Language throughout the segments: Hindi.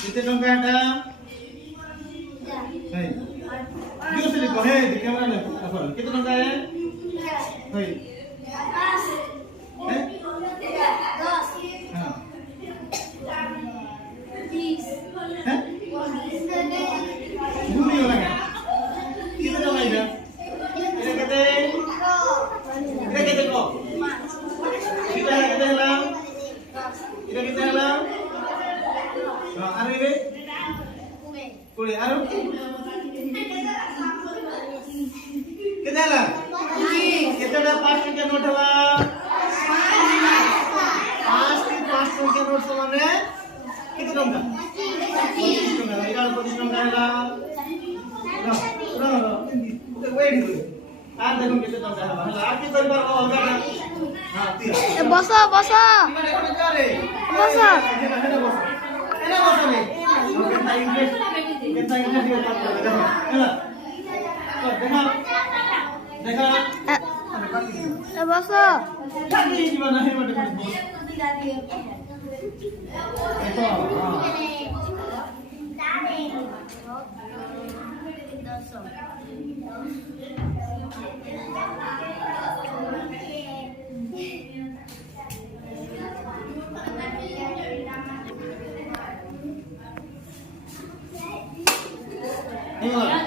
କେତେ ଟଙ୍କା ଏଟା? ହେଇ ଜୋରସେ କହ ହେ କ୍ୟାମେରା ନେ ଆପଣ କେତେ ଟଙ୍କା है? ହେଇ हैं 10 हां 20 हैं भूली हो लगा कितने टଙ୍କା इधर ये केते को kita केते हला এটা কেতে हला हां अरे रे कोड़ी आरो केते हला केतेटा 5 टका नोट हला 5 की 5 टका नोट समान केते टଙ୍କା 25 टଙ୍କା एटा 25 टଙ୍କା हला वेट आ देखो केते टଙ୍କା हला हला आ की परिवार को होगा हां तीर बस बस बस एना बस रे केता इंटरेस्ट ये बात कर देखो हला देखा देखा बस खाली जीवन नहीं मत देखो हां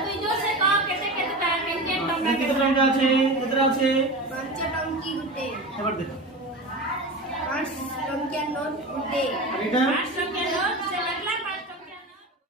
केते टଙ୍କା আছে केतरा আছে 5 टंकी गुटे এবার দেখো 5 टंकिया नोट गुटे এটা